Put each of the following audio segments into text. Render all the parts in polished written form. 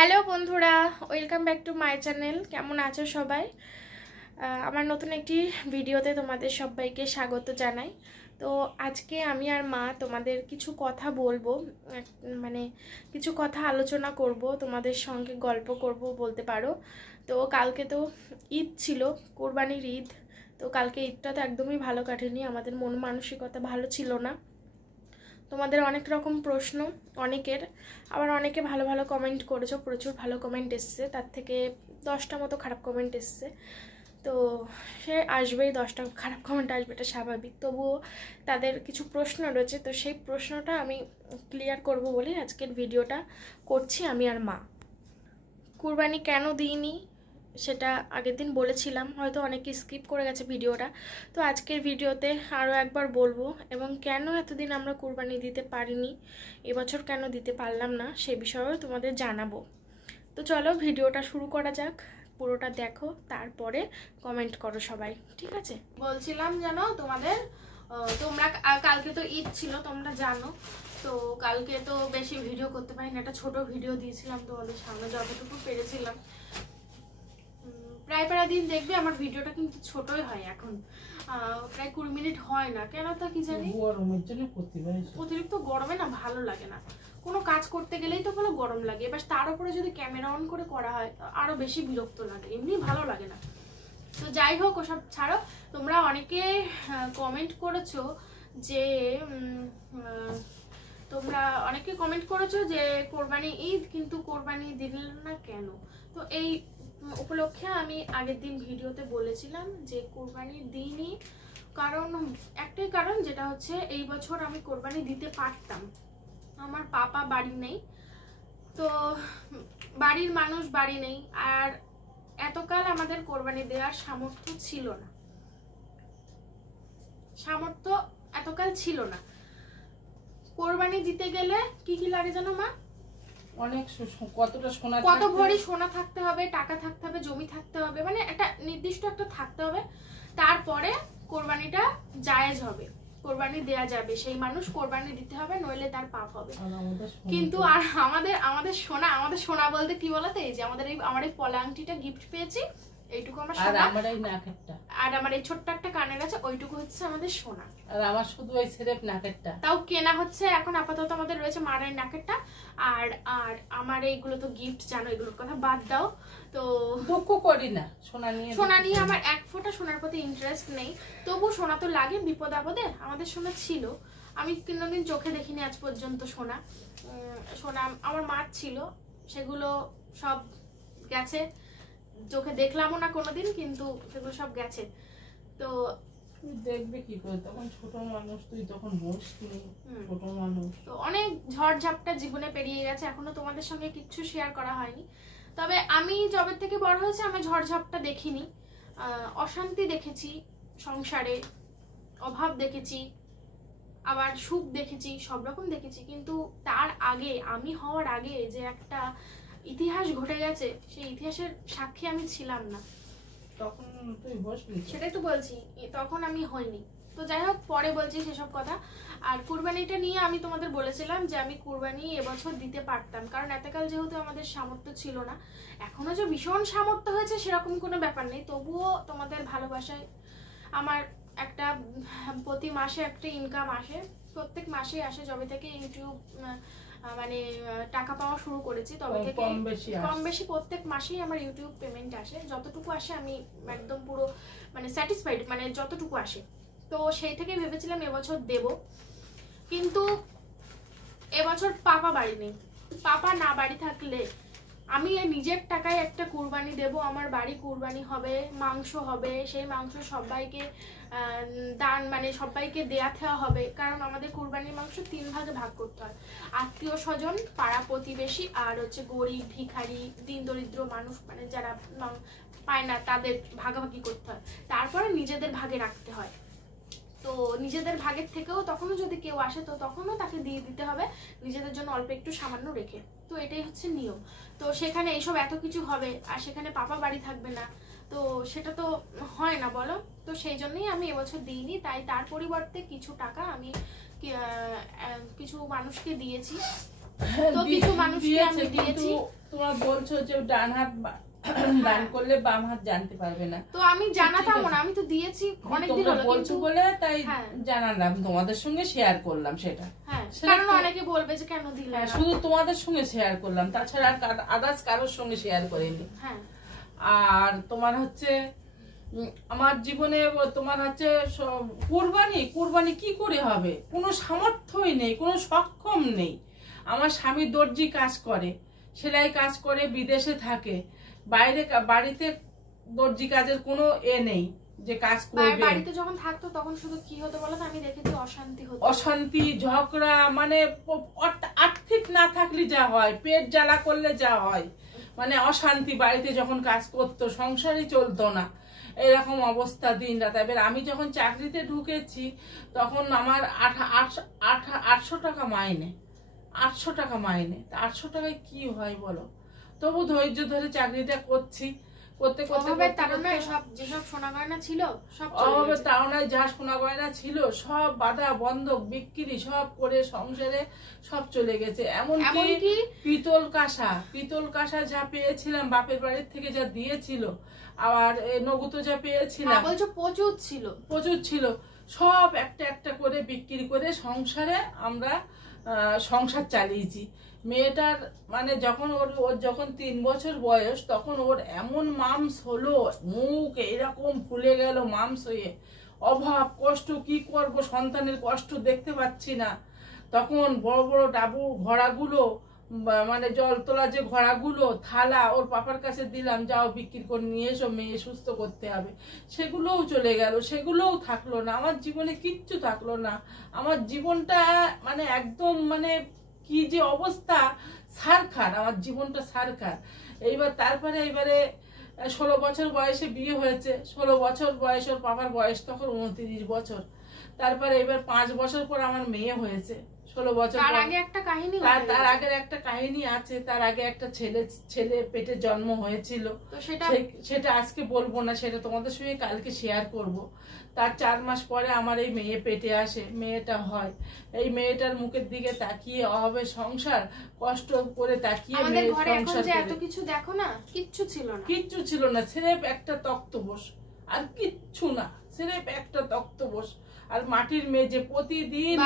Hello বন্ধুরা, welcome back to my channel. কেমন আছো সবাই? আমার নতুন একটি ভিডিওতে তোমাদের সবাইকে স্বাগত জানাই। তো আজকে আমি আর মা তোমাদের কিছু কথা বলবো, মানে কিছু কথা আলোচনা করব, তোমাদের সঙ্গে গল্প করব বলতে পারো। তো কালকে তো ঈদ ছিল, কোরবানির ঈদ। তো কালকে ঈদটা তো একদমই ভালো কাটেনি, আমাদের মন মানসিকতা ভালো ছিল না। তোমাদের অনেক রকম প্রশ্ন, অনেকের আবার অনেকে ভালো ভালো কমেন্ট করেছো, প্রচুর ভালো কমেন্ট এসছে, তার থেকে 10টা মতো খারাপ কমেন্ট এসছে। তো সে আসবেই, 10টা খারাপ কমেন্ট আসবে, এটা স্বাভাবিক। তবুও তাদের কিছু প্রশ্ন রয়েছে, তো সেই প্রশ্নটা আমি ক্লিয়ার করব বলে আজকের ভিডিওটা করছি আমি আর মা। কুরবানি কেন দিইনি সেটা আগের দিন বলেছিলাম, হয়তো অনেকে স্কিপ করে গেছে ভিডিওটা। তো আজকের ভিডিওতে আরও একবার বলবো, এবং কেন এতদিন আমরা কুরবানি দিতে পারিনি, এবছর কেন দিতে পারলাম না সে বিষয়েও তোমাদের জানাবো। তো চলো ভিডিওটা শুরু করা যাক, পুরোটা দেখো, তারপরে কমেন্ট করো সবাই, ঠিক আছে? বলছিলাম জানো তোমাদের, তোমরা কালকে তো ঈদ ছিল তোমরা জানো। তো কালকে তো বেশি ভিডিও করতে পারিনি, একটা ছোট ভিডিও দিয়েছিলাম তোমাদের সামনে যতটুকু পেরেছিলাম। প্রায় দিন দেখবে আমার ভিডিওটা কিন্তু ছোটই হয় এখন, প্রায় 20 মিনিট হয় না, কেন তা কি জানি। অতিরিক্ত গরমে না ভালো লাগে না, কোনো কাজ করতে গেলেই তো বলো গরম লাগে, এবার তার উপরে যদি ক্যামেরা অন করে করা হয় আরো বেশি বিরক্ত লাগে, এমনি ভালো লাগে না। তো যাই হোক, ওসব ছাড়ো। তোমরা অনেকে কমেন্ট করেছো যে কোরবানি ঈদ কিন্তু কোরবানি দিল না কেন। তো এই উপলক্ষে আমি আগের দিন ভিডিওতে বলেছিলাম যে কোরবানির দিনই কারণ, একটাই কারণ, যেটা হচ্ছে এই বছর আমি কোরবানি দিতে পারতাম, আমার পাপা বাড়ি নেই, তো বাড়ির মানুষ বাড়ি নেই, আর এতকাল আমাদের কোরবানি দেওয়ার সামর্থ্য ছিল না, এতকাল ছিল না। কোরবানি দিতে গেলে কি কি লাগে জানো মা? অনেক কতটা সোনা, কত ভরি সোনা থাকতে হবে, টাকা থাকতে হবে, জমি থাকতে হবে, মানে একটা নির্দিষ্ট একটা থাকতে হবে, তারপরে কোরবানিটা জায়েজ হবে, কোরবানি দেয়া যাবে, সেই মানুষ কোরবানি দিতে হবে, নইলে তার পাপ হবে। কিন্তু আর আমাদের সোনা বলতে কি বলতো, এই যে আমার এই পলা আংটিটা গিফট পেয়েছি, এইটুকু আমার সোনা, আর আমার এই ছোট্ট একটা কানের আছে, ওইটুকু হচ্ছে আমাদের সোনা, আর আমার শুধু ওই সেরেপ নাকেরটা, তাও কেনা হচ্ছে এখন আপাতত, আমাদের রয়েছে মার এই নাকেরটা, আর আর আমার এইগুলো তো গিফট, জানো, এগুলোর কথা বাদ দাও। তো দুঃখ করি না, সোনা নিয়ে আমার এক ফোঁটা সোনার প্রতি ইন্টারেস্ট নেই, তবু সোনা তো লাগে বিপদ আপদে, আমাদের সোনা ছিল, আমি কোনোদিন চোখে দেখিনি আজ পর্যন্ত সোনা। আমার মার ছিল, সেগুলো সব গেছে, চোখে দেখলামও না কোনোদিন, কিন্তু সেগুলো সব গেছে। তো দেখবে কি করে, তখন ছোট মানুষ, তুই তখন বসনি, ছোট মানুষ, তো অনেক ঝড়ঝাপটা জীবনে পেরিয়ে গেছে, এখনো তোমাদের সঙ্গে কিচ্ছু শেয়ার করা হয়নি। তবে আমি যবে থেকে বড় হয়েছে আমি ঝড়ঝাপটা দেখিনি, অশান্তি দেখেছি সংসারে, অভাব দেখেছি, আবার সুখ দেখেছি, সব রকম দেখেছি, কিন্তু তার আগে, আমি হওয়ার আগে যে একটা ইতিহাস ঘটে গেছে, সেই ইতিহাসের সাক্ষী আমি ছিলাম না, তখন তুই বসলি, সেটাই তো বলছি, তখন আমি হইনি। তো যাই হোক, পরে বলছি সেসব কথা। আর কুরবানিটা নিয়ে আমি তোমাদের বলেছিলাম যে আমি কুরবানি এবছর দিতে পারতাম, কারণ এতকাল যেহেতু আমাদের সামর্থ্য ছিল না, এখনো যে ভীষণ সামর্থ্য হয়েছে সেরকম কোনো ব্যাপার নেই, তবুও তোমাদের ভালোবাসায় আমার একটা প্রতি মাসে একটা ইনকাম আসে, প্রত্যেক মাসেই আসে, যবে থেকে ইউটিউব মানে টাকা পাওয়া শুরু করেছি তবে থেকে কম বেশি প্রত্যেক মাসেই আমার ইউটিউব পেমেন্ট আসে, যতটুকু আসে আমি একদম পুরো মানে স্যাটিসফাইড, মানে যতটুকু আসে। তো সেই থেকে ভেবেছিলাম এবছর দেব, কিন্তু এবছর পাপা বাড়ি নেই, পাপা না বাড়ি থাকলে আমি নিজের টাকায় একটা কুরবানি দেব, আমার বাড়ি কুরবানি হবে, মাংস হবে, সেই মাংস সবাইকে দান, মানে সবাইকে দেয়া থেওয়া হবে, কারণ আমাদের কুরবানির মাংস 3 ভাগে ভাগ করতে হয়, আত্মীয় স্বজন, পাড়া প্রতিবেশী, আর হচ্ছে গরিব ভিখারি দিন দরিদ্র মানুষ, মানে যারা পায় না তাদের ভাগাভাগি করতে হয়, তারপরে নিজেদের ভাগে রাখতে হয়। তো নিজেদের ভাগের থেকেও তখনও যদি কেউ আসে তো তখনও তাকে দিয়ে দিতে হবে, নিজেদের জন্য অল্প একটু সামান্য রেখে। তো এটাই হচ্ছে নিয়ম। তো সেখানে এইসব এত কিছু হবে আর সেখানে পাপা বাড়ি থাকবে না, তো সেটা তো হয় না বলো। তো সেই জন্যই আমি এবছর দিইনি, তাই তার পরিবর্তে কিছু টাকা আমি কিছু মানুষকে দিয়েছি, তো কিছু মানুষকে আমি দিয়েছি, তোমরা বলছো যে ডান হাত দান করলে বাম হাত জানতে পারবে না, তো আমি জানাতাম না, আমি তো দিয়েছি অনেকদিন হলো বলছো বলে তাই জানালাম, তোমাদের সঙ্গে শেয়ার করলাম সেটা। কারণ অনেকে বলবে যে কেন দিলে না, শুধু তোমাদের সঙ্গে শেয়ার করলাম, তাছাড়া আদার্স কারোর সঙ্গে শেয়ার করিনি। আর তোমার হচ্ছে আমার জীবনে তোমার হচ্ছে কুরবানি কি করে হবে, কোনো সামর্থ্যই নেই, কোনো সক্ষম নেই। আমার স্বামী দর্জি কাজ করে, সেলাই কাজ করে, বিদেশে থাকে, বাইরে বাড়িতে দর্জি কাজের কোনো নেই যে কাজ করবে। বাড়িতে যখন থাকতো তখন শুধু কি হতো বলো তো, আমি দেখেছি অশান্তি হতো, অশান্তি, ঝগড়া, মানে আর্থিক না থাকলে যা হয়, পেট জ্বালা করলে যা হয়, মানে অশান্তি। বাড়িতে যখন কাজ করতো সংসারই চলতো না, এরকম অবস্থা দিন রাত। এবার আমি যখন চাকরিতে ঢুকেছি তখন আমার 800 টাকা মাইনে, 800 টাকা মাইনে। 800 টাকায় কি হয় বলো? তবু ধৈর্য ধরে চাকরিটা করছি, করতে করতে যেসব সোনা গয়না ছিল সব অভাবের তাড়নায় যা সোনা গয়না ছিল সব বাধা বন্ধক বিক্রি সব করে সংসারে সব চলে গেছে। এমনকি পিতল কাঁসা যা পেয়েছিলাম বাপের বাড়ির থেকে যা দিয়েছিল, আবার নগদ যা পেয়েছিলাম প্রচুর ছিল, সব একটা একটা করে বিক্রি করে সংসারে আমরা সংসার চালিয়েছি। মেয়েটার মানে যখন ওর যখন 3 বছর বয়স তখন ওর এমন মামস হলো, মুখ এরকম ফুলে গেল মামস হয়ে। অভাব কষ্ট কি করব, সন্তানের কষ্ট দেখতে পাচ্ছি না। তখন বড় বড় ডাবু ঘোড়াগুলো, মানে জল তোলা যে ঘোড়াগুলো, থালা ওর পাপার কাছে দিলাম, যাও বিক্রি করে নিয়ে এসো, মেয়ে সুস্থ করতে হবে। সেগুলোও চলে গেল, সেগুলোও থাকলো না। আমার জীবনে কিচ্ছু থাকলো না। আমার জীবনটা মানে একদম মানে কি যে অবস্থা, সারখার, আমার জীবনটা সারখার। তারপরে এবারে 16 বছর বয়সে বিয়ে হয়েছে। 16 বছর বয়স, ওর বাবার বয়স তখন 29 বছর। তারপরে এবার 5 বছর পর আমার মেয়ে হয়েছে। 16 বছর তার আগে একটা কাহিনী, তার আগের একটা কাহিনী আছে। তার আগে একটা ছেলে পেটে জন্ম হয়েছিল, সেটা আজকে বলবো না, সেটা তোমাদের সঙ্গে কালকে শেয়ার করব। তার 4 মাস পরে আমার এই মেয়ে পেটে আসে, মেয়েটা হয়। এই মেয়েটার মুখের দিকে তাকিয়ে অভাবে সংসার কষ্ট করে তাকিয়ে এত কিছু দেখো না, কিচ্ছু ছিল না, স্রেফ একটা তক্তপোষ, আর কিচ্ছু না, স্রেফ একটা তক্তপোষ। আর মাটির মেঝে প্রতিদিন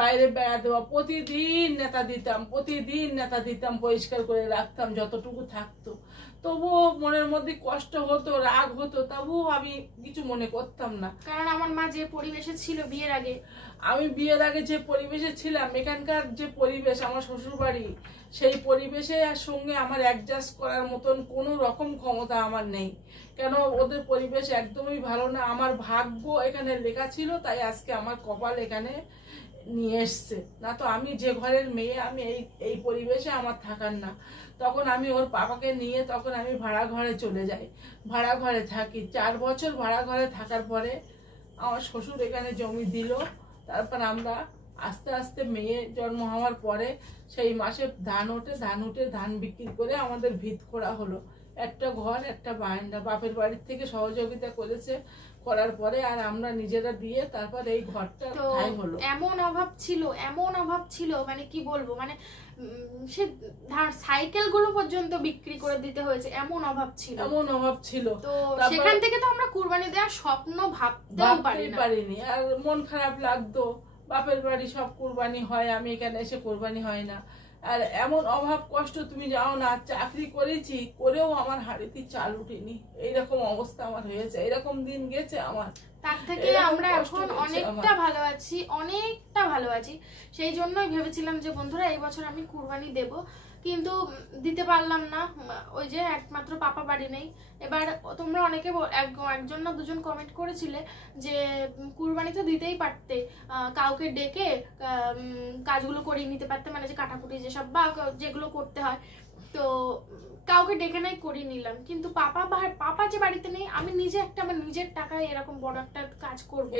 বাইরে বেড়া দেওয়া, প্রতিদিন নেতা দিতাম, পরিষ্কার করে রাখতাম যতটুকু থাকতো। তবুও মনের মধ্যে কষ্ট হতো, রাগ হতো, তবুও আমি কিছু মনে করতাম না। কারণ আমার মা যে পরিবেশে ছিল আমি বিয়ের আগে যে পরিবেশে ছিলাম, এখানকার যে পরিবেশ আমার শ্বশুর বাড়ি, সেই পরিবেশের সঙ্গে আমার অ্যাডজাস্ট করার মতন কোনো রকম ক্ষমতা আমার নেই। কেন, ওদের পরিবেশ একদমই ভালো না। আমার ভাগ্য এখানে লেখা ছিল, তাই আজকে আমার কপাল এখানে নিয়ে এসছে। না তো আমি যে ঘরের মেয়ে, আমি এই পরিবেশে আমার থাকার না। তখন আমি ওর পাপাকে নিয়ে তখন আমি ভাড়া ঘরে চলে যাই, ভাড়া ঘরে থাকি। 4 বছর ভাড়া ঘরে থাকার পরে আমার শ্বশুর এখানে জমি দিল। তারপর আমরা আস্তে আস্তে মেয়ে জন্ম হওয়ার পরে সেই মাসে ধান উঠে ধান বিক্রি করে আমাদের ভিত করা হলো। একটা ঘর, একটা বারান্দা বাপের বাড়ির থেকে সহযোগিতা করার পরে আর আমরা নিজেরা দিয়ে তারপর এই ঘরটা ঠাঁই হলো। এমন অভাব ছিল মানে কি বলবো, মানে সে সাইকেল গুলো পর্যন্ত বিক্রি করে দিতে হয়েছে, এমন অভাব ছিল। তো সেখান থেকে তো আমরা কুরবানি দেওয়ার স্বপ্ন ভাবতেও পারিনি। আর মন খারাপ লাগতো, বাপের বাড়ি সব কুরবানি হয়, আমি এখানে এসে কুরবানি হয় না। আর এমন অভাব কষ্ট তুমি যাও না, চাকরি করেছি করেও আমার হাড়িতে চাল উঠেনি, এইরকম অবস্থা আমার হয়েছে, এরকম দিন গেছে আমার। তার থেকে আমরা এখন অনেকটা ভালো আছি। সেই জন্যই ভেবেছিলাম যে বন্ধুরা এই বছর আমি কুরবানি দেব, কিন্তু দিতে পারলাম না। ওই যে একমাত্র পাপা বাড়ি নেই। এবার তোমরা অনেকে একজন না দুজন কমেন্ট করেছিলে যে কুরবানি তো দিতেই পারতে, কাউকে ডেকে কাজগুলো করিয়ে নিতে পারতে, মানে যে কাটাকুটি যেসব বা যেগুলো করতে হয়, তো কাউকে ডেকে নাই করিয়ে নিলাম। কিন্তু পাপা যে বাড়িতে নেই, আমি নিজে আমার নিজের টাকায় এরকম বড় একটা কাজ করবো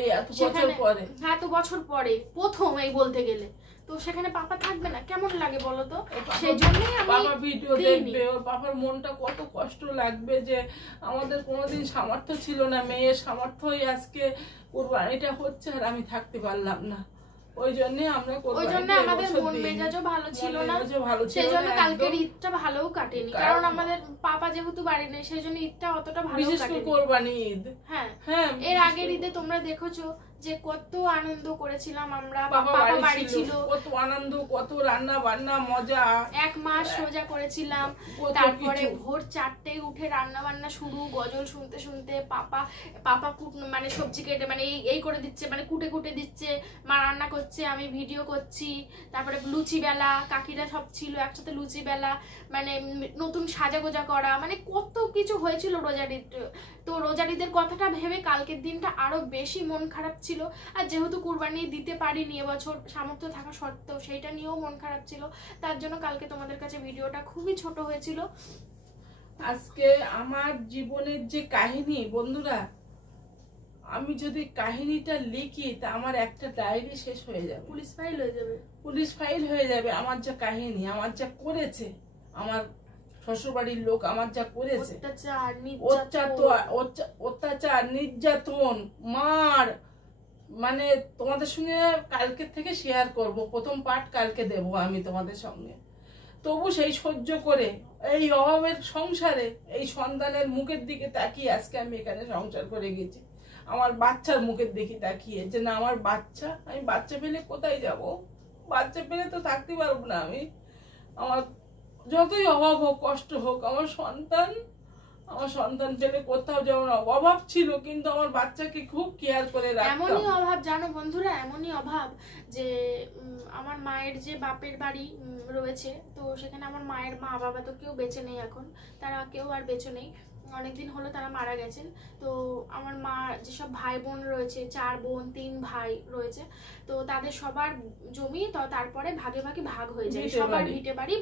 এত বছর পরে প্রথম এই বলতে গেলে, তো সেখানে পাপা থাকবে না, কেমন লাগে বলো তো? সেই জন্যই বাবা ভিডিও দেখবে, ওর বাবার মনটা কত কষ্ট লাগবে যে আমাদের কোনোদিন সামর্থ্য ছিল না, মেয়ের সামর্থ্যই আজকে কুরবানিটা হচ্ছে আর আমি থাকতে পারলাম না। ওই জন্য আমরা ওই জন্য আমাদের মন মেজাজও ভালো ছিল না, সেই জন্য কালকের ঈদটা ভালোও কাটেনি। কারণ আমাদের পাপা যেহেতু বাড়ি নেই, সেই জন্য ঈদটা অতটা ভালো কাটেনি। কোরবানি ঈদ, হ্যাঁ এর আগের ঈদে তোমরা দেখেছো যে কত আনন্দ করেছিলাম আমরা, পাপা বাড়ি ছিল, কত আনন্দ, কত রান্না বান্না মজা, এক মাস রোজা করেছিলাম। তারপরে ভোর 4টায় উঠে রান্না বান্না শুরু, গজল শুনতে শুনতে পাপা মানে সবজি কেটে মানে এই করে দিচ্ছে, মানে কুটে কুটে দিচ্ছে, মা রান্না করছে, আমি ভিডিও করছি। তারপরে লুচি বেলা, কাকিরা সব ছিল একসাথে লুচি বেলা, মানে নতুন সাজাগোজা করা, মানে কত কিছু হয়েছিল রোজার ঈদ। তো রোজার ঈদের কথাটা ভেবে কালকের দিনটা আরো বেশি মন খারাপ ছিল। আর যেহেতু কুরবানি দিতে পারিনি এবছর সামর্থ্য থাকা সত্ত্বেও, সেইটা নিয়েও মন খারাপ ছিল। তার জন্য কালকে তোমাদের কাছে ভিডিওটা খুবই ছোট হয়েছিল। আজকে আমার জীবনের যে কাহিনী বন্ধুরা, আমি যদি কাহিনীটা লিখি তা আমার একটা ডায়েরি শেষ হয়ে যাবে, পুলিশ ফাইল হয়ে যাবে, পুলিশ ফাইল হয়ে যাবে। আমার যা কাহিনী, আমার যা করেছে আমার শ্বশুরবাড়ির লোক, আমার যা করেছে অত্যাচার, নির্যাতন, মার, মানে তোমাদের সঙ্গে কালকে থেকে শেয়ার করব। প্রথম পার্ট কালকে দেব আমি তোমাদের সঙ্গে। তবু সেই সহ্য করে এই অভাবের সংসারে এই সন্তানের মুখের দিকে তাকিয়ে আজকে আমি এখানে সংসার করে গেছি। আমার বাচ্চার মুখের দিকে তাকিয়ে, যে না আমার বাচ্চা, আমি বাচ্চা পেলে কোথায় যাব? বাচ্চা পেলে তো থাকতে পারবো না আমি। আমার যতই অভাব হোক, কষ্ট হোক, আমার সন্তান পেলে কোথাও যেমন অভাব ছিল, কিন্তু আমার বাচ্চাকে খুব কেয়ার করে রাখতাম। এমনই অভাব জানো বন্ধুরা, এমনই অভাব যে আমার মায়ের যে বাপের বাড়ি রয়েছে, তো সেখানে আমার মায়ের মা বাবা তো কেউ বেঁচে নেই এখন, তারা কেউ আর বেঁচে নেই, অনেকদিন হলো তারা মারা গেছেন। তো আমার মা যেসব ভাই বোন রয়েছে, 4 বোন 3 ভাই রয়েছে, তো তাদের সবার জমি তো তারপরে ভাগে ভাগে ভাগ হয়ে যায়, সবার ভিটে বাড়ি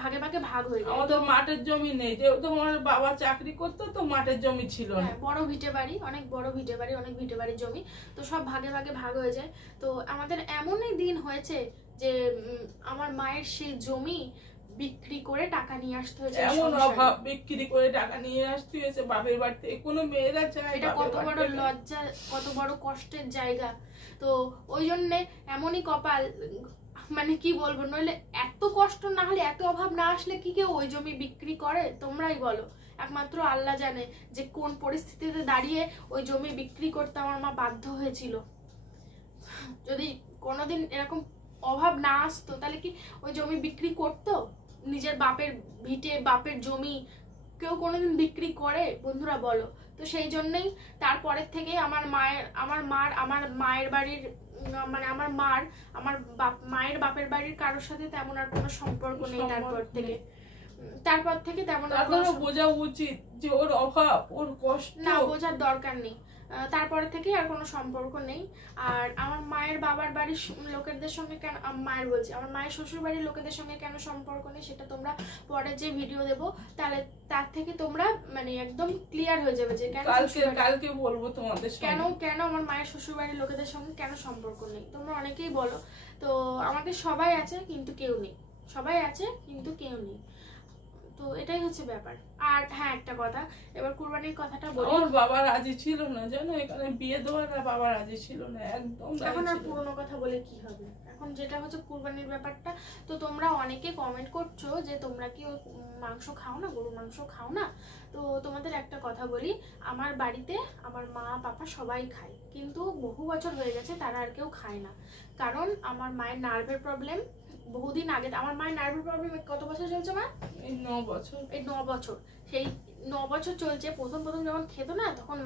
ভাগে ভাগে ভাগ হয়ে যায়। আমাদের মাঠের জমি নেই, যেহেতু আমার বাবা চাকরি করতো, তো মাঠের জমি ছিল না। বড় ভিটে বাড়ি, অনেক বড় ভিটে বাড়ি, অনেক ভিটে বাড়ির জমি, তো সব ভাগে ভাগে ভাগ হয়ে যায়। তো আমাদের এমনই দিন হয়েছে যে আমার মায়ের সেই জমি বিক্রি করে টাকা নিয়ে আসতে হয়েছে। এমন অভাব, বিক্রি করে টাকা নিয়ে আসতে হয়েছে বাপের বাড়ি থেকে। কোনো মেয়েরা চায়? এটা কত বড় লজ্জা, কত বড় কষ্টের জায়গা। তো ওই জন্যে এমনই কপাল, মানে কি বলবো, নইলে এত কষ্ট না হলে, এত অভাব না আসলে কি কেউ ওই জমি বিক্রি করে? তোমরাই বলো। একমাত্র আল্লাহ জানে যে কোন পরিস্থিতিতে দাঁড়িয়ে ওই জমি বিক্রি করতে আমার মা বাধ্য হয়েছিল। যদি কোনোদিন এরকম অভাব না আসতো, তাহলে কি ওই জমি বিক্রি করতো? নিজের বাপের ভিটে, বাপের জমি কেউ কোনোদিন বিক্রি করে বন্ধুরা বলো? তো সেই জন্যই তারপরের থেকে আমার মায়ের বাড়ির, মানে আমার মায়ের বাপের বাড়ির কারোর সাথে তেমন আর কোনো সম্পর্ক নেই। তারপর থেকে তেমন বোঝা উচিত যে ওর অভাব, ওর কষ্ট, না বোঝার দরকার নেই। তারপরে থেকে আর কোনো সম্পর্ক নেই। আর আমার মায়ের বাবার বাড়ির লোকেদের সঙ্গে কেন, মায়ের বলছি, আমার মায়ের শ্বশুর বাড়ির লোকেদের সঙ্গে কেন সম্পর্ক নেই সেটা তোমরা পরে যে ভিডিও দেবো, তাহলে তার থেকে তোমরা মানে একদম ক্লিয়ার হয়ে যাবে যে কেন কালকে বলবো তোমাদের কেন আমার মায়ের শ্বশুর বাড়ির লোকেদের সঙ্গে কেন সম্পর্ক নেই। তোমরা অনেকেই বলো। তো আমাদের সবাই আছে কিন্তু কেউ নেই, সবাই আছে কিন্তু কেউ নেই। তো এটাই হচ্ছে ব্যাপার। আর হ্যাঁ, একটা কথা, এবার কুরবানির কথাটা বলি। ওর বাবা রাজি ছিল না জানো, এখানে বিয়ে দেওয়ার বাবা রাজি ছিল না একদম। এখন আর পুরনো কথা বলে কি হবে, এখন যেটা হচ্ছে কুরবানির ব্যাপারটা। তো তোমরা অনেকে কমেন্ট করছো যে তোমরা কি মাংস খাও না, গরুর মাংস খাও না। তো তোমাদের একটা কথা বলি, আমার বাড়িতে আমার মা পাপা সবাই খায়, কিন্তু বহু বছর হয়ে গেছে তারা আর কেউ খায় না। কারণ আমার মায়ের নার্ভের প্রবলেম, বহুদিন আগে আমার মায়ের নার্ভের প্রবলেম। কত বছর চলছে মা? এই 9 বছর। এই 9 বছর, সেই 9 বছর চলছে। প্রথম যখন খেত না, তখন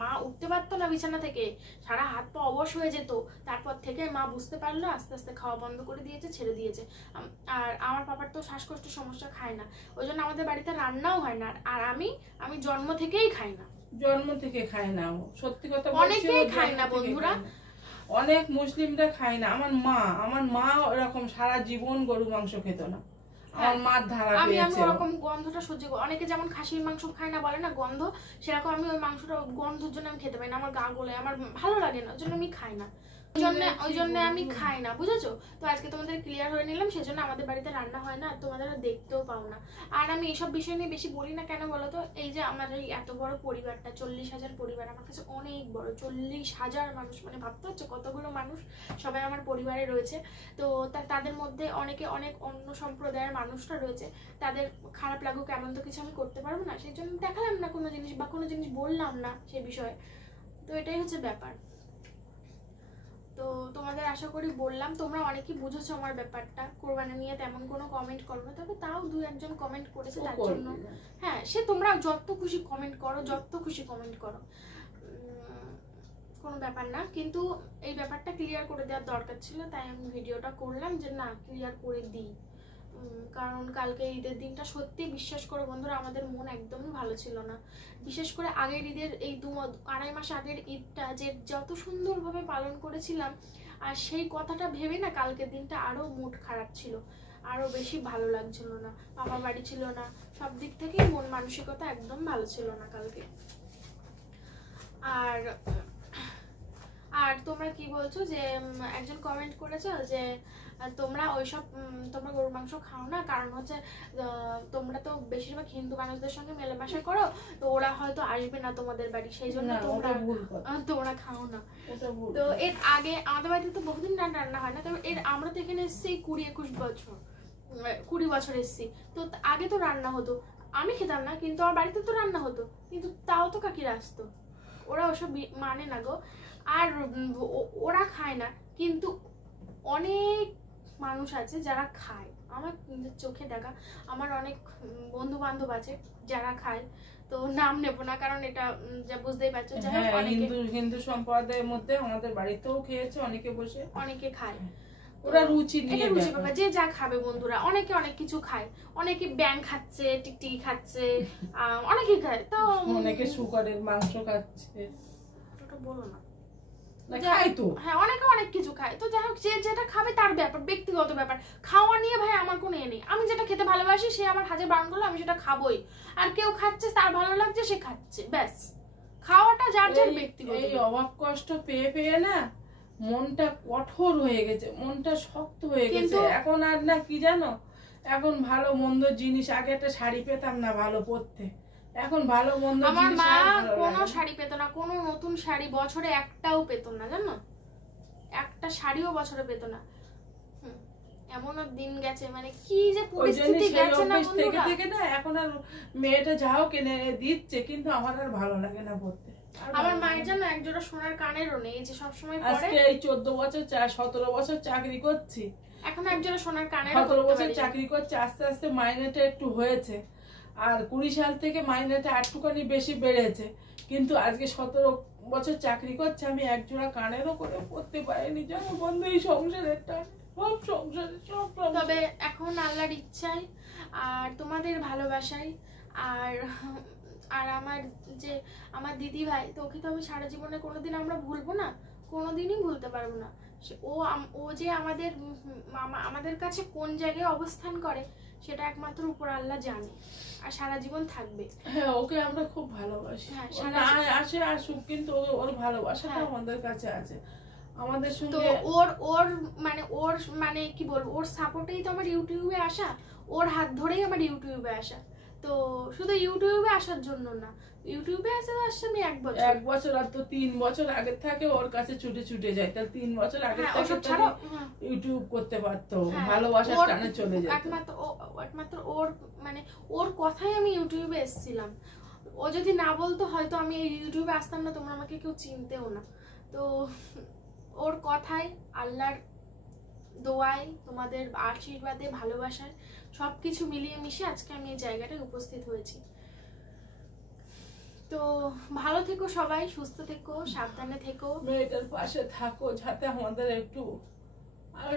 মা উঠতে পারতো না বিছানা থেকে, সারা হাত পা অবশ হয়ে যেত। তারপর থেকে মা বুঝতে পারলো, আস্তে আস্তে খাওয়া বন্ধ করে দিয়েছে, ছেড়ে দিয়েছে। আর আমার পাপার তো শ্বাসকষ্টের সমস্যা, খায় না, ওই জন্য আমাদের বাড়িতে রান্নাও হয় না। আর আমি জন্ম থেকেই খাই না, জন্ম থেকে খাই না, সত্যি কথা অনেকেই খায় না বন্ধুরা, অনেক মুসলিমরা খায় না। আমার মা এরকম সারা জীবন গরু মাংস খেত না। আমার মার ধারা আমি ওরকম গন্ধটা সহ্য করি। অনেকে যেমন খাসির মাংস খায় না বলে না, গন্ধ, সেরকম আমি ওই মাংসটা গন্ধের জন্য আমি খেতে পারি না, আমার গা গলে, আমার ভালো লাগে না, ওই জন্য আমি খাই না। ওই জন্য আমি খাই না, বুঝেছো? তো আজকে তোমাদের ক্লিয়ার হয়ে নিলাম, সেজন্য আমাদের বাড়িতে রান্না হয় না, তোমাদের দেখতেও পাও না। আর আমি এইসব বিষয় নিয়ে বেশি বলি না কেন বলো তো, এই যে আমার এই এত বড় পরিবারটা, 40,000 পরিবার আমার কাছে অনেক বড়। 40,000 মানুষ, মানে ভাবতে হচ্ছে কতগুলো মানুষ সবাই আমার পরিবারে রয়েছে। তো তাদের মধ্যে অনেকে অনেক অন্য সম্প্রদায়ের মানুষরা রয়েছে, তাদের খারাপ লাগুক এমন তো কিছু আমি করতে পারবো না, সেই জন্য দেখালাম না কোনো জিনিস বা কোনো জিনিস বললাম না সে বিষয়ে। তো এটাই হচ্ছে ব্যাপার। তো তোমাদের আশা করি বললাম, তোমরা অনেকেই বুঝেছো আমার ব্যাপারটা, কোরবানি নিয়ে তেমন কোনো কমেন্ট করো না, তবে তাও 2-1 কমেন্ট করেছে, তার জন্য হ্যাঁ, সে তোমরা যত খুশি কমেন্ট করো, যত খুশি কমেন্ট করো, কোনো ব্যাপার না। কিন্তু এই ব্যাপারটা ক্লিয়ার করে দেওয়ার দরকার ছিল, তাই আমি ভিডিওটা করলাম যে না, ক্লিয়ার করে দিই। কারণ কালকে ঈদের দিনটা সত্যি বিশ্বাস করো বন্ধুরা, আমাদের মন একদমই ভালো ছিল না। বিশেষ করে আগের ঈদের এই 2-2.5 মাস আগের ঈদটা যে যত সুন্দরভাবে পালন করেছিলাম, আর সেই কথাটা ভেবে না কালকের দিনটা আরো মুড খারাপ ছিল, আরো বেশি ভালো লাগছিল না। বাবা বাড়ি ছিল না, সব দিক থেকেই মন মানসিকতা একদম ভালো ছিল না কালকে। আর তোমরা কি বলছো যে একজন কমেন্ট করেছো যে তোমরা ওইসব তোমরা গরুর মাংস খাও না, কারণ হচ্ছে তোমরা তো বেশিরভাগ হিন্দু মানুষদের সঙ্গে মেলামেশা করো, তো ওরা হয়তো আসবে না তোমাদের বাড়ি, সেই জন্য তোমরা খাও না। তো এর আগে আমাদের বাড়িতে তো বহুদিন রান্না হয় না, তবে আমরা তো এখানে এসেছি 20-21 বছর, 20 বছর এসেছি, তো আগে তো রান্না হতো, আমি খেতাম না, কিন্তু আমার বাড়িতে তো রান্না হতো, কিন্তু তাও তো কাকিরা আসতো, ওরা ওসব মানে না গো। আর ওরা খায় না, কিন্তু অনেক মানুষ আছে যারা খায়, আমার চোখে দেখা আমার অনেক বন্ধু বান্ধব আছে যারা খায়, তো নাম নেব না কারণ এটা যা বুঝতেই পারছো। হিন্দু সম্প্রদায়ের মধ্যে আমাদের বাড়িতেও খেয়েছে অনেকে বসে, অনেকে খায়, ওরা রুচি নিয়ে যে যা খাবে বন্ধুরা, অনেকে অনেক কিছু খায়, অনেকে ব্যাং খাচ্ছে, টিকটিকি খাচ্ছে, অনেকে খায়, তো অনেকে শুকরের মাংস খাচ্ছে, ওটা বলো না, হ্যাঁ অনেকে অনেক কিছু খায়। তো যাই হোক, যে যেটা খাবে তার ব্যাপার, ব্যক্তিগত ব্যাপার। খাওয়া নিয়ে ভাই আমার কোনো নেই, আমি যেটা খেতে ভালোবাসি সে আমার হাজার বারণ করলো আমি সেটা খাবোই, আর কেউ খাচ্ছে তার ভালো লাগছে সে খাচ্ছে, ব্যাস। খাওয়াটা যার যার ব্যক্তিগত। এই অভাব কষ্ট পেয়ে পেয়ে না মনটা কঠোর হয়ে গেছে, মনটা শক্ত হয়ে গেছে এখন। আর না কি জানো, এখন ভালো মন্দ জিনিস, আগে একটা শাড়ি পেতাম না ভালো পরতে, এখন ভালো মন্দ আমার মা কোনো শাড়ি পেত না, কোনো নতুন শাড়ি বছরে একটাও পেত না, জানো, একটা শাড়িও বছরে পেত না। এমনও দিন গেছে, মানে কি যে পরিস্থিতি গেছে না বন্ধুরা, থেকে না এখন আর মেয়েটা যাও কিনে দিচ্ছে, কিন্তু আমার আর ভালো লাগে না পড়তে। আমার মায়ের জন্য একজোড়া সোনার কানেরও নেই, যে সব সময় পরে। আজকে এই 14 বছর 17 বছর চাকরি করছি, এখন একজোড়া সোনার কানের 17 বছর চাকরি করছি, আস্তে আস্তে মাইনেটা একটু হয়েছে, আর 20 সাল থেকে মাইনেটা একটুখানি বেশি বেড়েছে, কিন্তু আজকে 17 বছর চাকরি করছে, আমি একজোড়া কানেরও করে পড়তে পারিনি, জানো বন্ধু, এই সংসারেরটা সব সংসারে সব। তবে এখন আল্লাহর ইচ্ছায় আর তোমাদের ভালোবাসায় আর আমার দিদি ভাই, তো ওকে তো আমি সারা জীবনে কোনোদিন আমরা ভুলবো না, কোনোদিনই ভুলতে পারবো না। ও যে আমাদের কাছে কোন জায়গায় অবস্থান করে সেটা একমাত্র উপর আল্লাহ জানে, আর সারা জীবন থাকবে। হ্যাঁ, ওকে আমরা খুব ভালোবাসি, আসে আসুক, কিন্তু ওর ভালোবাসাটা আমাদের কাছে আছে, আমাদের সঙ্গে। তো ওর মানে কি বলবো, ওর সাপোর্টেই তো আমার ইউটিউবে আসা, ওর হাত ধরেই আমার ইউটিউবে আসা। তো শুধু ইউটিউবে আসার জন্য না, ইউটিউবে আসছে আমি 1 বছর আর তো 3 বছর আগে থেকে ওর কাছে ছুটে যায়, তাহলে 3 বছর আগে থেকে ইউটিউব করতে পারতো, ভালোবাসার টানে চলে যেত। একমাত্র ওর মানে ওর কথাই আমি ইউটিউবে এসেছিলাম, ও যদি না বলতো হয়তো আমি এই ইউটিউবে আসতাম না, তোমরা আমাকে কেউ চিনতেও না। তো ওর কথায়, আল্লাহর দোয়ায়, তোমাদের আশীর্বাদে, ভালোবাসায় সবকিছু মিলিয়ে মিশে আজকে আমি এই জায়গাটায় উপস্থিত হয়েছি। তো ভালো থেকো সবাই, সুস্থ থেকো, সাবধানে থেকো, মেয়েটার পাশে থাকো, যাতে আমাদের একটু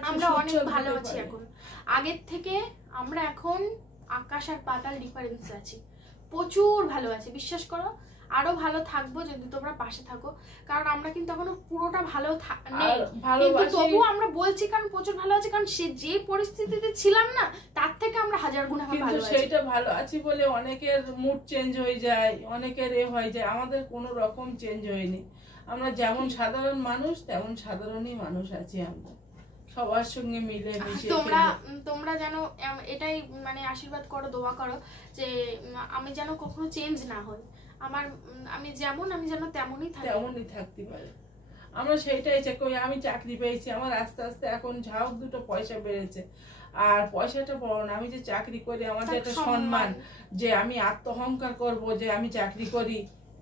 আমরা অনেক ভালো আছি এখন, আগের থেকে আমরা এখন আকাশ আর পাতাল ডিফারেন্স আছি, প্রচুর ভালো আছে, বিশ্বাস করো। আরো ভালো থাকবো যদি তোমরা পাশে থাকো, কারণ আমরা কিন্তু এখনো পুরোটা ভালো নেই, কিন্তু তবুও আমরা বলছি কারণ প্রচুর ভালো আছে, কারণ সে যে পরিস্থিতিতে ছিলাম না তার থেকে আমরা 1000 গুণ ভালো আছি। সেইটা ভালো আছি বলে অনেকের মুড চেঞ্জ হয়ে যায়, অনেকের হয়ে যায়, আমাদের কোনো রকম চেঞ্জ হয়নি, আমরা যেমন সাধারণ মানুষ তেমন সাধারণই মানুষ আছি, আমরা সবার সঙ্গে মিলে মিশে। তোমরা যেন এটাই মানে আশীর্বাদ করো, দোয়া করো যে আমি যেন কখনো চেঞ্জ না হই, আমি যেন তেমনই থাকতে পারি। আমরা সেইটাই চাই। আমি চাকরি পেয়েছি, আমার আস্তে আস্তে এখন ঝাউক দুটো পয়সা বেড়েছে, আর পয়সাটা বড় না, আমি যে চাকরি করি আমার যে একটা সম্মান, যে আমি আত্মহংকার করব যে আমি চাকরি করি,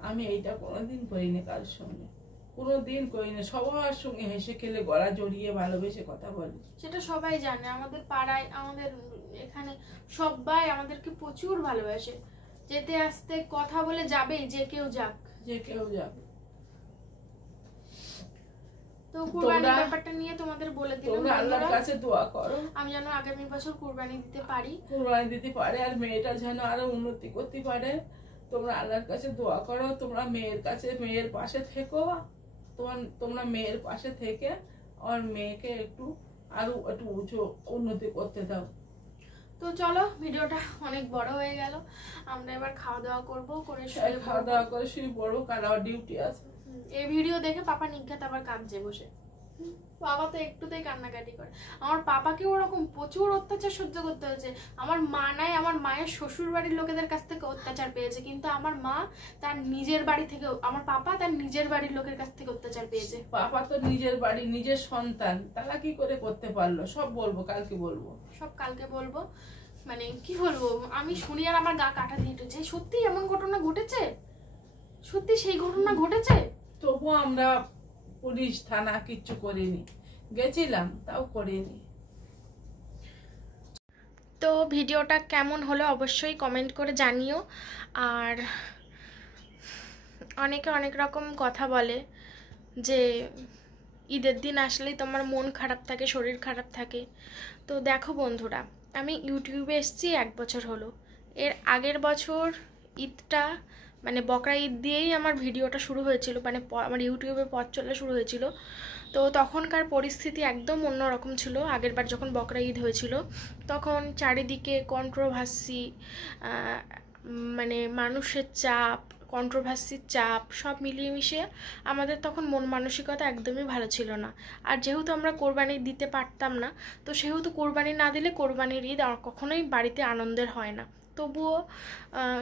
আমি এইটা কোনোদিন করিনি কারোর সঙ্গে, কোনোদিন করিনি। সবার সঙ্গে হেসে খেলে গলা জড়িয়ে ভালোবেসে কথা বলি। সেটা সবাই জানে, আমাদের পাড়ায় আমাদের এখানে সবাই আমাদেরকে প্রচুর ভালোবাসে। যেতে আসতে কথা বলে যাবেই, যে কেউ যাক। তো কুরবানির ব্যাপারটা নিয়ে তোমাদের বলে দিলাম, তোমরা আল্লাহর কাছে দোয়া করো আমি যেন আগামী বছর কুরবানি দিতে পারি, আর মেয়েটা যেন আরো উন্নতি করতে পারে। তোমরা আল্লাহর কাছে দোয়া করো, তোমরা মেয়ের পাশে থেকো, তোমরা মেয়ের পাশে থেকে আর মেয়েকে আরো একটু উন্নতি করতে দাও। তো চলো, ভিডিওটা অনেক বড় হয়ে গেল, আমরা এবার খাওয়া দাওয়া করবো, করে শুয়ে পড়বো, কারণ আমার ডিউটি আছে। এই ভিডিও দেখে পাপা নিঘাত আবার কাঁদছে বসে। বাবা তো একটুতেই কান্নাকাটি করে। আমার পাপাকে ওরকম প্রচুর অত্যাচার সহ্য করতে হয়েছে। আমার মা নাই, আমার মায়ের শ্বশুর বাড়ির লোকেদের কাছ থেকে অত্যাচার পেয়েছে, কিন্তু আমার মা তার নিজের বাড়ি থেকে, আমার পাপা তার নিজের বাড়ির লোকের কাছ থেকে অত্যাচার পেয়েছে। পাপা তো নিজের বাড়ি, নিজের সন্তান, তারা কি করে করতে পারলো? সব কালকে বলবো। মানে কি বলবো, আমি শুনি আর আমার গা কাটা দিয়ে উঠেছে। সত্যি এমন ঘটনা ঘটেছে? সত্যি সেই ঘটনা ঘটেছে? তবুও আমরা পুলিশ থানা কিচ্ছু করিনি, গেছিলাম তাও করিনি। তো ভিডিওটা কেমন হলো অবশ্যই কমেন্ট করে জানিও। আর অনেকে অনেক রকম কথা বলে যে ঈদের দিন আসলেই তোমার মন খারাপ থাকে, শরীর খারাপ থাকে। তো দেখো বন্ধুরা, আমি ইউটিউবে এসেছি 1 বছর হলো। এর আগের বছর ঈদটা মানে বকরা ঈদ দিয়েই আমার ভিডিওটা শুরু হয়েছিল, মানে আমার ইউটিউবে পথ চলা শুরু হয়েছিল। তো তখনকার পরিস্থিতি একদম অন্যরকম ছিল। আগেরবার যখন বকরা ঈদ হয়েছিল তখন চারিদিকে কন্ট্রোভার্সি, মানে মানুষের চাপ, কন্ট্রোভার্সির চাপ সব মিলিয়ে মিশিয়ে আমাদের তখন মন মানসিকতা একদমই ভালো ছিল না। আর যেহেতু আমরা কোরবানি দিতে পারতাম না, তো সেহেতু কোরবানি না দিলে কোরবানির ঈদ কখনোই বাড়িতে আনন্দের হয় না। তবুও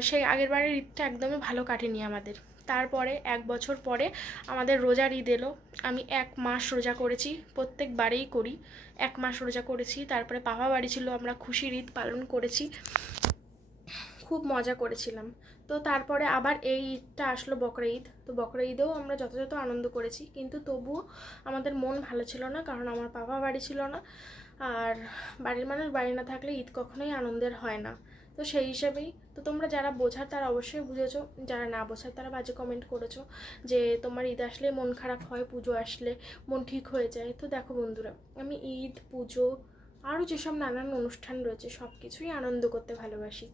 সেই আগের বারের ঈদটা একদমই ভালো কাটেনি আমাদের। তারপরে 1 বছর পরে আমাদের রোজার ঈদ এলো। আমি 1 মাস রোজা করেছি, প্রত্যেকবারেই করি, 1 মাস রোজা করেছি। তারপরে পাপা বাড়ি ছিল, আমরা খুশির ঈদ পালন করেছি, খুব মজা করেছিলাম। তো তারপরে আবার এই ঈদটা আসলো বকরা ঈদ। তো বকরা ঈদেও আমরা যথাযথ আনন্দ করেছি, কিন্তু তবুও আমাদের মন ভালো ছিল না, কারণ আমার পাপা বাড়ি ছিল না। আর বাড়ির মানুষ বাড়ি না থাকলে ঈদ কখনোই আনন্দের হয় না। তো সেই হিসেবেই তো তোমরা যারা বোঝার তারা অবশ্যই বুঝেছো, যারা না বোঝার তারা বাজে কমেন্ট করেছো যে তোমার ঈদ আসলে মন খারাপ হয়, পুজো আসলে মন ঠিক হয়ে যায়। তো দেখো বন্ধুরা, আমি ঈদ, পুজো, আরও যেসব নানান অনুষ্ঠান রয়েছে সব কিছুই আনন্দ করতে ভালোবাসি।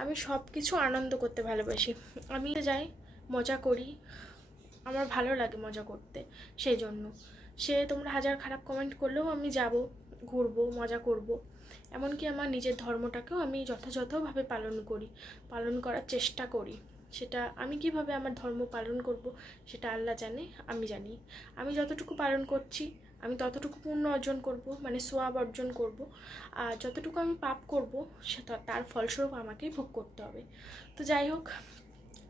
আমি সব কিছু আনন্দ করতে ভালোবাসি। আমি যাই, মজা করি, আমার ভালো লাগে মজা করতে। সেই জন্য তোমরা হাজার খারাপ কমেন্ট করলেও আমি যাব, ঘুরবো, মজা করব। এমনকি আমার নিজের ধর্মটাকেও আমি যথাযথভাবে পালন করার চেষ্টা করি। সেটা আমি কিভাবে আমার ধর্ম পালন করব সেটা আল্লাহ জানে, আমি জানি। আমি যতটুকু পালন করছি আমি ততটুকু পুণ্য অর্জন করব, মানে সোয়াব অর্জন করব। আর যতটুকু আমি পাপ করব সেটা তার ফলস্বরূপ আমাকেই ভোগ করতে হবে। তো যাই হোক,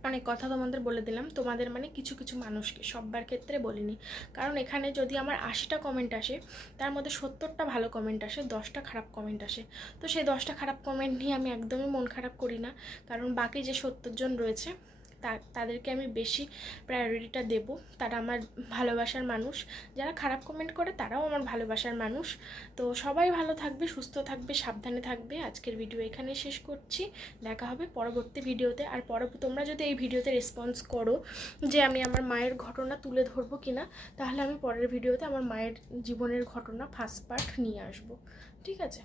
অনেক কথা তোমাদের বলে দিলাম, তোমাদের মানে কিছু কিছু মানুষকে, সবার ক্ষেত্রে বলিনি। কারণ এখানে যদি আমার 80টা কমেন্ট আসে, তার মধ্যে 70টা ভালো কমেন্ট আসে, 10টা খারাপ কমেন্ট আসে। তো সেই 10টা খারাপ কমেন্ট নিয়ে আমি একদমই মন খারাপ করি না, কারণ বাকি যে 70 জন রয়েছে তাদেরকে আমি বেশি প্রায়োরিটিটা দেব। তারা আমার ভালোবাসার মানুষ। যারা খারাপ কমেন্ট করে তারাও আমার ভালোবাসার মানুষ। তো সবাই ভালো থাকবে, সুস্থ থাকবে, সাবধানে থাকবে। আজকের ভিডিও এখানে শেষ করছি, দেখা হবে পরবর্তী ভিডিওতে। আর তোমরা যদি এই ভিডিওতে রেসপন্স করো যে আমি আমার মায়ের ঘটনা তুলে ধরবো কিনা, তাহলে আমি পরের ভিডিওতে আমার মায়ের জীবনের ঘটনা ফার্স্ট পার্ট নিয়ে আসবো। ঠিক আছে?